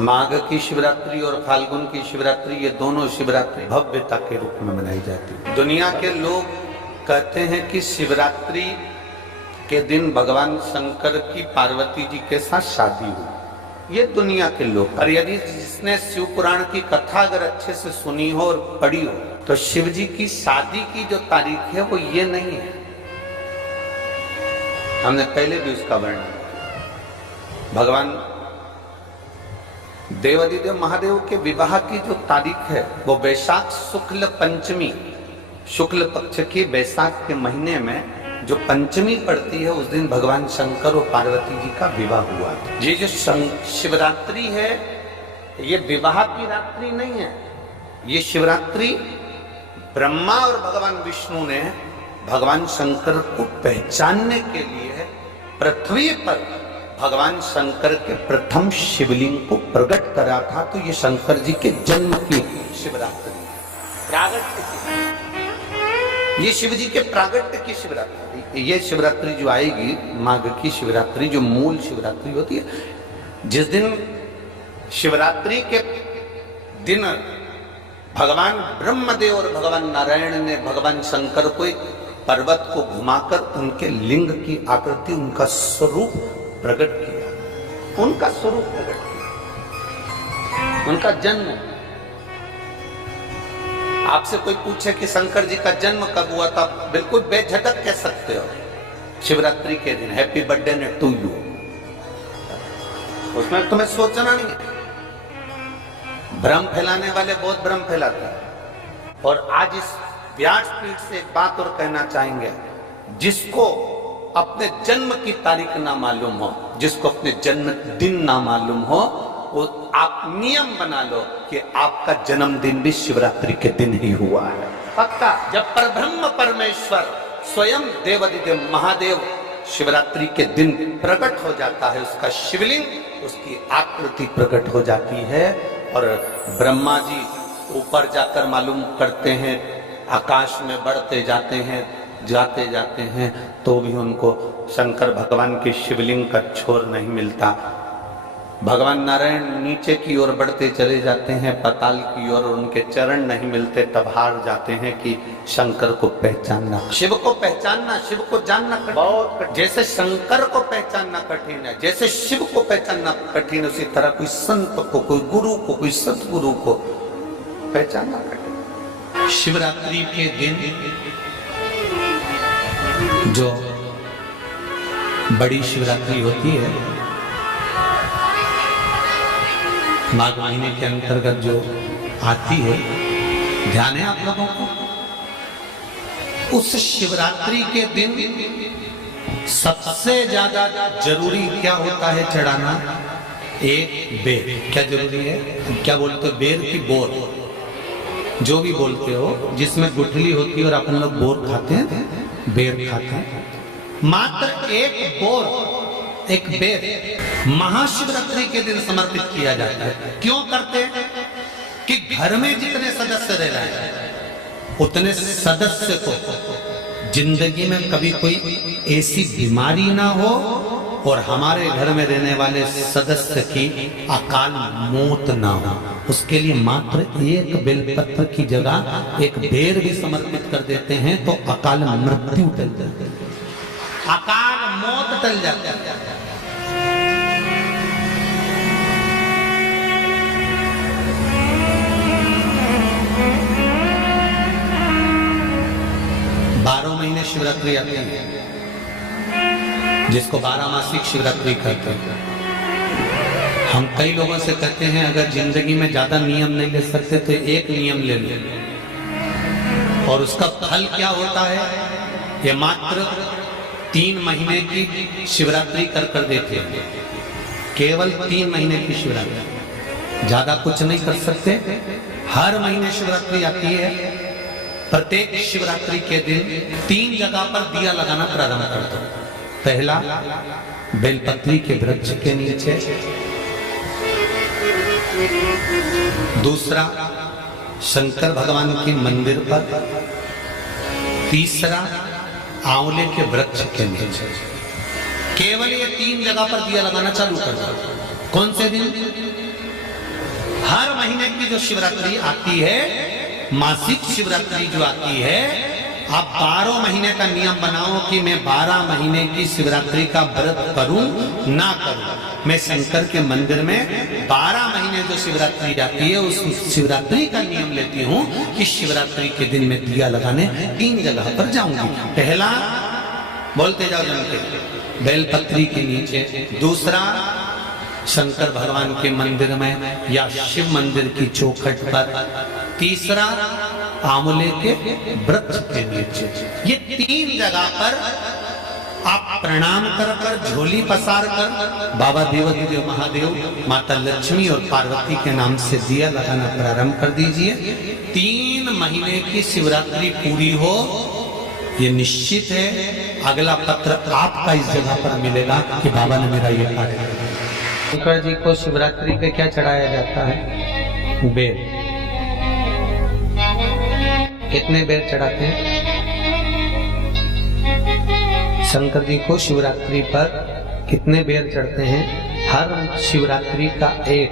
माघ की शिवरात्रि और फाल्गुन की शिवरात्रि, ये दोनों शिवरात्रि भव्यता के रूप में मनाई जाती है। दुनिया के लोग कहते हैं कि शिवरात्रि के दिन भगवान शंकर की पार्वती जी के साथ शादी हुई, ये दुनिया के लोग। और यदि जिसने शिव पुराण की कथा अगर अच्छे से सुनी हो और पढ़ी हो तो शिव जी की शादी की जो तारीख है वो ये नहीं है। हमने पहले भी उसका वर्णन, भगवान देवादिदेव महादेव के विवाह की जो तारीख है वो वैशाख शुक्ल पंचमी, शुक्ल पक्ष की वैशाख के महीने में जो पंचमी पड़ती है उस दिन भगवान शंकर और पार्वती जी का विवाह हुआ था। ये जो शिवरात्रि है ये विवाह की रात्रि नहीं है, ये शिवरात्रि ब्रह्मा और भगवान विष्णु ने भगवान शंकर को पहचानने के लिए पृथ्वी पर भगवान शंकर के प्रथम शिवलिंग को प्रकट करा था। तो ये शंकर जी के जन्म की शिवरात्रि, प्रागट्य की, ये शिव जी के प्रागट्य की शिवरात्रि। ये शिवरात्रि जो आएगी माघ की शिवरात्रि, जो मूल शिवरात्रि होती है, जिस दिन शिवरात्रि के दिन भगवान ब्रह्मदेव और भगवान नारायण ने भगवान शंकर को एक पर्वत को घुमाकर उनके लिंग की आकृति, उनका स्वरूप प्रकट किया, उनका स्वरूप प्रकट किया, उनका जन्म। आपसे कोई पूछे कि शंकर जी का जन्म कब हुआ था, बिल्कुल बेझिझक कह सकते हो शिवरात्रि के दिन हैप्पी बर्थडे टू यू, उसमें तुम्हें सोचना नहीं है। भ्रम फैलाने वाले बहुत भ्रम फैलाते हैं। और आज इस व्यासपीठ से एक बात और कहना चाहेंगे, जिसको अपने जन्म की तारीख ना मालूम हो, जिसको अपने जन्म दिन ना मालूम हो, वो आप नियम बना लो कि आपका जन्मदिन भी शिवरात्रि के दिन ही हुआ है, पक्का। जब परब्रह्म परमेश्वर स्वयं देवादिदेव महादेव शिवरात्रि के दिन प्रकट हो जाता है, उसका शिवलिंग, उसकी आकृति प्रकट हो जाती है। और ब्रह्मा जी ऊपर जाकर मालूम करते हैं, आकाश में बढ़ते जाते हैं, जाते जाते हैं, तो भी उनको शंकर भगवान के शिवलिंग का छोर नहीं मिलता। भगवान नारायण नीचे की ओर बढ़ते चले जाते हैं, पाताल की ओर, उनके चरण नहीं मिलते, तब हार जाते हैं कि शंकर को पहचानना, शिव को पहचानना, शिव को जानना बहुत कठिन। जैसे शंकर को पहचानना कठिन है, जैसे शिव को पहचानना कठिन, उसी तरह कोई संत को, कोई गुरु को, कोई सतगुरु को पहचानना कठिन। शिवरात्रि के दिन जो बड़ी शिवरात्रि होती है, माघ महीने के अंतर्गत जो आती है, ध्यान है आप लोगों को, उस शिवरात्रि के दिन सबसे ज्यादा जरूरी क्या होता है चढ़ाना? एक बेर। क्या जरूरी है? क्या बोलते हो? बेर की बोर, जो भी बोलते हो, जिसमें गुठली होती है और अपन लोग बोर खाते हैं, बेर खाते हैं। मात्र एक बोर, एक बेर महाशिवरात्रि के दिन समर्पित किया जाता है। क्यों करते हैं? कि घर में जितने सदस्य रह रहे हैं उतने सदस्य को जिंदगी में कभी कोई ऐसी बीमारी ना हो और हमारे घर में रहने वाले सदस्य की अकाल मौत ना हो, उसके लिए मात्र एक बेलपत्र की जगह एक बेर भी समर्पित कर देते हैं तो अकाल मृत्यु टल जाती है, अकाल मौत टल जाती है। 12 महीने शिवरात्रि आती है, जिसको 12 मासिक शिवरात्रि कहते हैं। हम कई लोगों से कहते हैं अगर जिंदगी में ज्यादा नियम नहीं ले सकते तो एक नियम ले लो, और उसका फल क्या होता है? ये मात्र 3 महीने की शिवरात्रि कर देते हैं, केवल 3 महीने की शिवरात्रि, ज्यादा कुछ नहीं कर सकते। हर महीने शिवरात्रि आती है, प्रत्येक शिवरात्रि के दिन 3 जगह पर दिया लगाना प्रारंभ कर दो। पहला बेलपत्री के वृक्ष के नीचे, दूसरा शंकर भगवान के मंदिर पर, तीसरा आंवले के वृक्ष के नीचे। केवल ये 3 जगह पर दिया लगाना चालू कर दो। कौन से दिन? हर महीने की जो शिवरात्रि आती है, मासिक शिवरात्रि जो आती है, आप 12 महीने का नियम बनाओ कि मैं 12 महीने की शिवरात्रि का व्रत करूं ना करूं। मैं शंकर के मंदिर में 12 महीने जो शिवरात्रि आती है उस शिवरात्रि का नियम लेती हूं कि शिवरात्रि के दिन मैं दिया लगाने 3 जगह पर जाऊंगी। पहला, बोलते जाओ जम के, बेलपत्री के नीचे। दूसरा, शंकर भगवान के मंदिर में या शिव मंदिर की चौखट पर। तीसरा, आंवले के वृक्ष के नीचे। ये 3 जगह पर आप प्रणाम कर कर, झोली पसार कर बाबा देवाधिदेव महादेव, माता लक्ष्मी और पार्वती के नाम से दिया लगाना प्रारंभ कर दीजिए। 3 महीने की शिवरात्रि पूरी हो, ये निश्चित है अगला पत्र आपका इस जगह पर मिलेगा कि बाबा ने मेरा ये कार्य किया। शंकर जी को शिवरात्रि पे क्या चढ़ाया जाता है? बेर। कितने बेर चढ़ाते हैं? शंकर जी को शिवरात्रि पर कितने बेर चढ़ते हैं? हर शिवरात्रि का एक।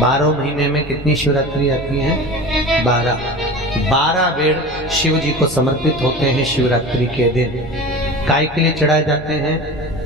12 महीने में कितनी शिवरात्रि आती है? 12 बेर शिव जी को समर्पित होते हैं शिवरात्रि के दिन। काय के लिए चढ़ाए जाते हैं?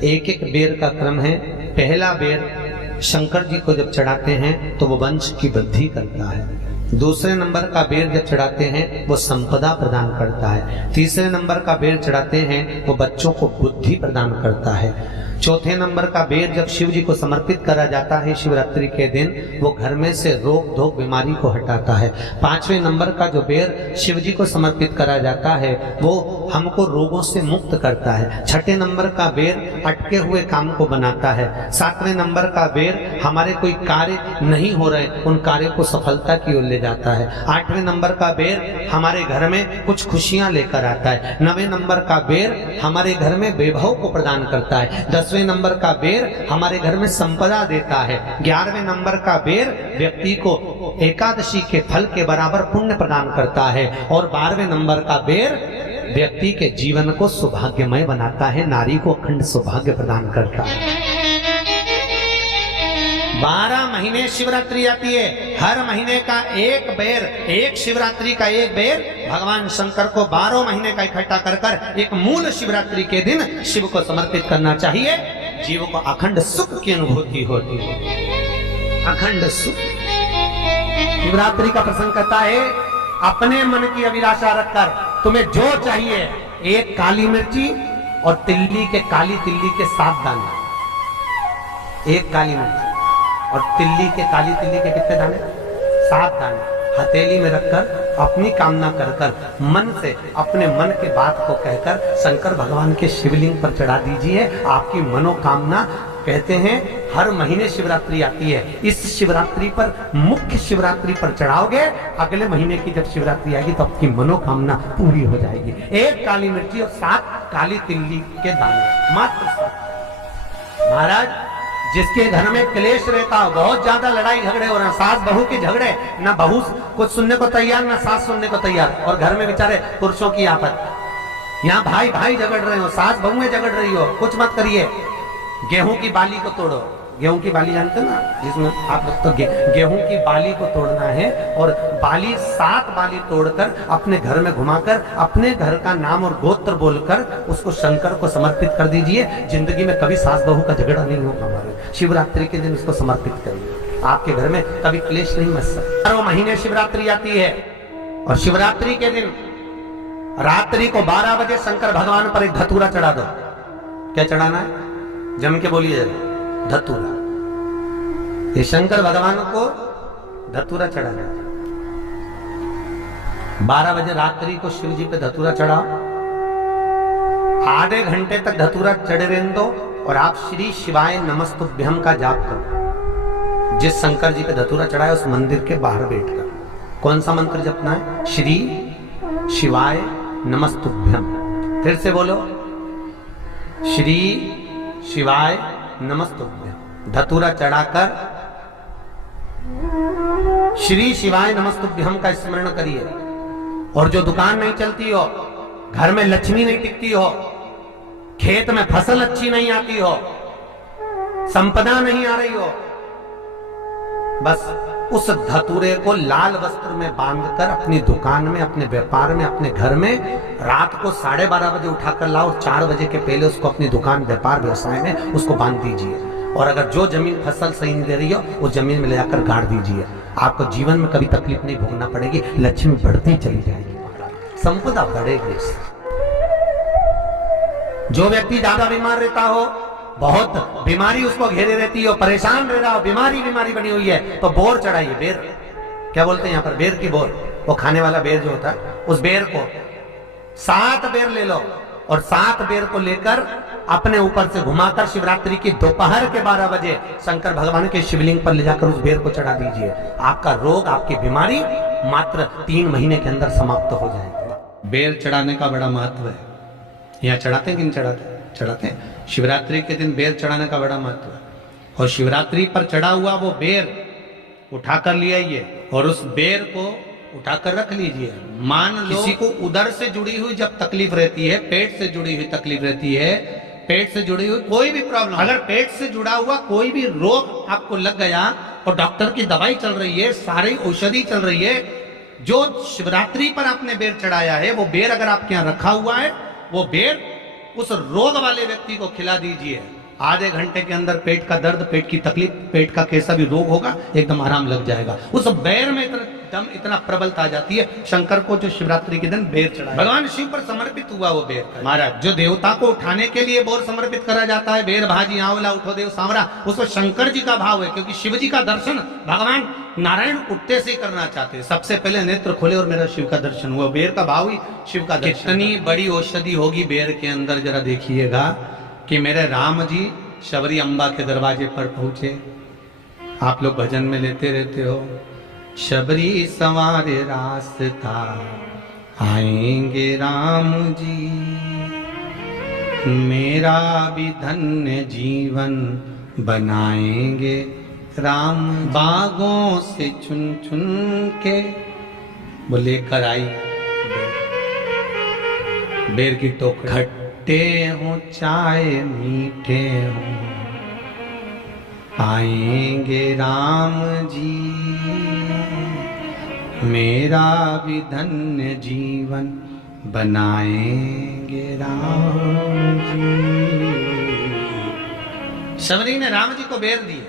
एक एक बेर का क्रम है। पहला बेर शंकर जी को जब चढ़ाते हैं तो वो वंश की वृद्धि करता है। दूसरे नंबर का बेर जब चढ़ाते हैं वो संपदा प्रदान करता है। तीसरे नंबर का बेर चढ़ाते हैं वो बच्चों को बुद्धि प्रदान करता है। चौथे नंबर का बेर जब शिव जी को समर्पित करा जाता है शिवरात्रि के दिन, वो घर में से रोग धोक बीमारी को हटाता है। 5वें नंबर का जो बेर शिव जी को समर्पित करा जाता है वो हमको रोगों से मुक्त करता है। 6ठे नंबर का बेर अटके हुए काम को बनाता है। 7वें नंबर का बेर हमारे कोई कार्य नहीं हो रहे उन कार्यों को सफलता की ओर ले जाता है। 8वें नंबर का बेर हमारे घर में कुछ खुशियां लेकर आता है। 9वें नंबर का बेर हमारे घर में वैभव को प्रदान करता है। 10वें नंबर का बेर हमारे घर में संपदा देता है। 11वें नंबर का बेर व्यक्ति को एकादशी के फल के बराबर पुण्य प्रदान करता है। और 12वें नंबर का बेर व्यक्ति के जीवन को सौभाग्यमय बनाता है, नारी को अखंड सौभाग्य प्रदान करता है। 12 महीने शिवरात्रि आती है। हर महीने का एक बेर, एक शिवरात्रि का एक बेर भगवान शंकर को 12 महीने का इकट्ठा कर कर एक मूल शिवरात्रि के दिन शिव को समर्पित करना चाहिए। जीव को अखंड सुख की अनुभूति होती है। अखंड सुख। शिवरात्रि का प्रसंग कहता है अपने मन की अभिलाषा रखकर तुम्हें जो चाहिए, एक काली मिर्ची और तिल्ली के, काली तिल्ली के 7 दाने। एक काली मिर्ची और तिल्ली के, काली तिल्ली के कितने दाने? 7 दाने हथेली में रखकर अपनी कामना कर कर मन से अपने मन के बात को कहकर शंकर भगवान के शिवलिंग पर चढ़ा दीजिए। आपकी मनोकामना, कहते हैं हर महीने शिवरात्रि आती है, इस शिवरात्रि पर, मुख्य शिवरात्रि पर चढ़ाओगे, अगले महीने की जब शिवरात्रि आएगी तो आपकी मनोकामना पूरी हो जाएगी। एक काली मिर्ची और 7 काली तिल्ली के दाने, मात्र 7। महाराज, जिसके घर में क्लेश रहता हो, बहुत ज्यादा लड़ाई झगड़े हो रहे हैं, सास बहू के झगड़े, ना बहू कुछ सुनने को तैयार ना सास सुनने को तैयार, और घर में बेचारे पुरुषों की आफत, यहाँ भाई भाई झगड़ रहे हो, सास बहुएं झगड़ रही हो, कुछ मत करिए। गेहूं की बाली को तोड़ो। गेहूं की बाली जानते ना, जिसमें आप लोग तो गेहूं की बाली को तोड़ना है, और बाली 7 बाली तोड़कर अपने घर में घुमाकर अपने घर का नाम और गोत्र बोलकर उसको शंकर को समर्पित कर दीजिए। जिंदगी में कभी सास बहू का झगड़ा नहीं होगा। हमारे शिवरात्रि के दिन उसको समर्पित करिए, आपके घर में कभी क्लेश नहीं मच सकता। 12 महीने शिवरात्रि आती है, और शिवरात्रि के दिन रात्रि को 12 बजे शंकर भगवान पर एक धतूरा चढ़ा दो। क्या चढ़ाना है? जम के बोलिए, धतूरा। ये शंकर भगवान को धतूरा चढ़ाना है। 12 बजे रात्रि को शिव जी पे धतूरा चढ़ाओ। आधे घंटे तक धतूरा चढ़े रहने दो, और आप श्री शिवाय नमस्तुभ्यम का जाप करो। जिस शंकर जी पे धतूरा चढ़ाए उस मंदिर के बाहर बैठकर कौन सा मंत्र जपना है? श्री शिवाय नमस्तुभ्यम। फिर से बोलो, श्री शिवाय नमस्तुभ्यम। धतूरा चढ़ाकर श्री शिवाय नमस्तुभ्यम का स्मरण करिए। और जो दुकान नहीं चलती हो, घर में लक्ष्मी नहीं टिकती हो, खेत में फसल अच्छी नहीं आती हो, संपदा नहीं आ रही हो, बस उस धतूरे को लाल वस्त्र में बांधकर अपनी दुकान में, अपने व्यापार में, अपने घर में रात को 12:30 बजे उठाकर लाओ और 4 बजे के पहले उसको अपनी दुकान, व्यापार, व्यवसाय में उसको बांध दीजिए। और अगर जो जमीन फसल सही नहीं दे रही हो उस जमीन में ले जाकर गाड़ दीजिए। आपको जीवन में कभी तकलीफ नहीं भोगना पड़ेगी, लक्ष्मी बढ़ती चली जाएगी, संपदा बढ़ेगी। जो व्यक्ति ज्यादा बीमार रहता हो, बहुत बीमारी उसको घेरे रहती है, परेशान रह रहा हो, बीमारी बनी हुई है, तो बोर चढ़ाइए। बेर क्या बोलते हैं यहाँ पर, बेर की बोर, वो खाने वाला बेर जो होता है, उस बेर को 7 बेर ले लो और 7 बेर को लेकर अपने ऊपर से घुमाकर शिवरात्रि की दोपहर के 12 बजे शंकर भगवान के शिवलिंग पर ले जाकर उस बेर को चढ़ा दीजिए। आपका रोग, आपकी बीमारी मात्र 3 महीने के अंदर समाप्त हो जाएगी। बेर चढ़ाने का बड़ा महत्व है। यहाँ चढ़ाते हैं कि नहीं चढ़ाते? चढ़ाते हैं। शिवरात्रि के दिन बेर चढ़ाने का बड़ा महत्व है। और शिवरात्रि पर चढ़ा हुआ वो बेर उठाकर ले आइए और उस बेर को उठाकर रख लीजिए। मान लो किसी को उदर से जुड़ी हुई जब तकलीफ रहती है, पेट से जुड़ी हुई तकलीफ रहती है, पेट से जुड़ी हुई कोई भी प्रॉब्लम, अगर पेट से जुड़ा हुआ कोई भी रोग आपको लग गया और डॉक्टर की दवाई चल रही है, सारी औषधि चल रही है, जो शिवरात्रि पर आपने बेर चढ़ाया है वो बेर अगर आपके यहाँ रखा हुआ है, वो बेर उस रोग वाले व्यक्ति को खिला दीजिए। आधे घंटे के अंदर पेट का दर्द, पेट की तकलीफ, पेट का कैसा भी रोग होगा, एकदम आराम लग जाएगा। उस बेर में इतना प्रबलता आ जाती है। शंकर को जो शिवरात्रि के दिन बेर चढ़ाया, भगवान शिव पर समर्पित हुआ वो बेर। महाराज, जो देवता को उठाने के लिए बोर समर्पित करा जाता है, बेर भाजी आंवला उठो देव सांवरा, उसमें शंकर जी का भाव है, क्योंकि शिव जी का दर्शन भगवान नारायण उठते से करना चाहते हैं। सबसे पहले नेत्र खोले और मेरा शिव का दर्शन हुआ। बेर का भाव ही शिव का दर्शन। कितनी बड़ी औषधि होगी बेर के अंदर, जरा देखिएगा कि मेरे राम जी शबरी अम्बा के दरवाजे पर पहुंचे। आप लोग भजन में लेते रहते हो, शबरी संवारे रास्ता आएंगे राम जी, मेरा भी धन्य जीवन बनाएंगे राम। बागों से चुन चुन के वो लेकर आई बेर की टोकरी। खट्टे हो चाहे मीठे हो आएंगे राम जी, मेरा भी धन्य जीवन बनाएंगे राम जी। शबरी ने राम जी को बेर दी,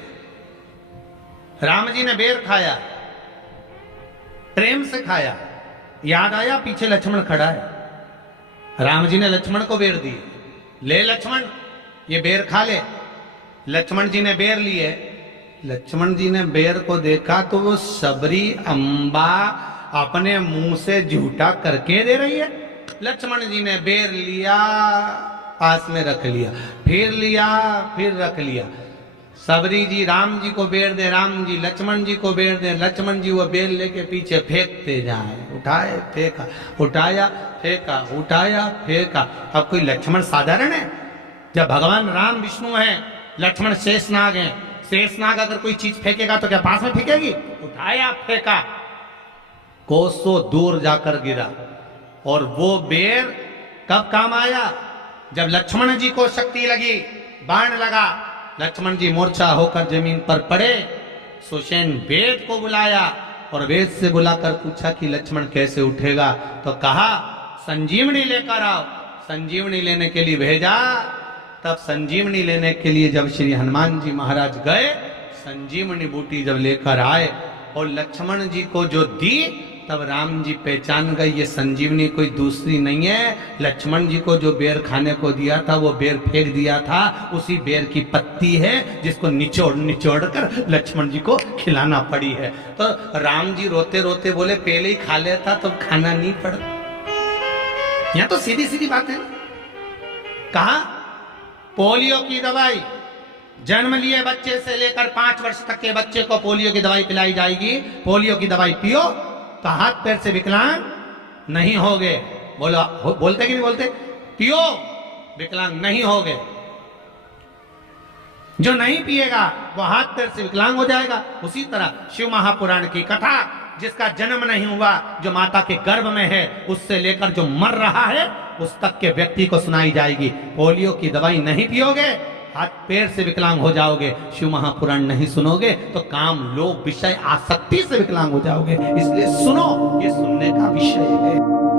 राम जी ने बेर खाया, प्रेम से खाया। याद आया पीछे लक्ष्मण खड़ा है, राम जी ने लक्ष्मण को बेर दी, ले लक्ष्मण ये बेर खा ले। लक्ष्मण जी ने बेर लिए, लक्ष्मण जी ने बेर को देखा तो वो शबरी अम्बा अपने मुंह से झूठा करके दे रही है। लक्ष्मण जी ने बेर लिया, पास में रख लिया, फिर लिया, फिर रख लिया। सबरी जी राम जी को बेर दे, राम जी लक्ष्मण जी को बेर दे, लक्ष्मण जी वो बेर लेके पीछे फेंकते जाए। उठाए फेंका, उठाया फेंका, उठाया फेंका। अब कोई लक्ष्मण साधारण है? जब भगवान राम विष्णु है, लक्ष्मण शेषनाग है, शेषनाग अगर कोई चीज फेंकेगा तो क्या पास में फेंकेगी? उठाया फेंका, कोसों दूर जाकर गिरा। और वो बेर कब काम आया? जब लक्ष्मण जी को शक्ति लगी, बाण लगा, लक्ष्मण जी मूर्छा होकर जमीन पर पड़े। सुषेण वेद को बुलाया और वेद से बुलाकर पूछा कि लक्ष्मण कैसे उठेगा? तो कहा संजीवनी लेकर आओ। संजीवनी लेने के लिए भेजा। तब संजीवनी लेने के लिए जब श्री हनुमान जी महाराज गए, संजीवनी बूटी जब लेकर आए और लक्ष्मण जी को जो दी, तब राम जी पहचान गए ये संजीवनी कोई दूसरी नहीं है। लक्ष्मण जी को जो बेर खाने को दिया था वो बेर फेंक दिया था, उसी बेर की पत्ती है जिसको निचोड़ निचोड़ कर लक्ष्मण जी को खिलाना पड़ी है। तो राम जी रोते रोते बोले पहले ही खा लेता तो खाना नहीं पड़ता। यहाँ तो सीधी सीधी बात है। कहा पोलियो की दवाई जन्म लिए बच्चे से लेकर 5 वर्ष तक के बच्चे को पोलियो की दवाई पिलाई जाएगी। पोलियो की दवाई पियो तो हाथ पैर से विकलांग नहीं होगे। बोलो बोलते कि नहीं बोलते? पियो विकलांग नहीं होगे। जो नहीं पिएगा वो हाथ पैर से विकलांग हो जाएगा। उसी तरह शिव महापुराण की कथा, जिसका जन्म नहीं हुआ, जो माता के गर्भ में है, उससे लेकर जो मर रहा है उस तक के व्यक्ति को सुनाई जाएगी। पोलियो की दवाई नहीं पियोगे, हाथ पैर से विकलांग हो जाओगे, शिव महापुराण नहीं सुनोगे तो काम, लोभ, विषय, आसक्ति से विकलांग हो जाओगे। इसलिए सुनो, ये सुनने का विषय है।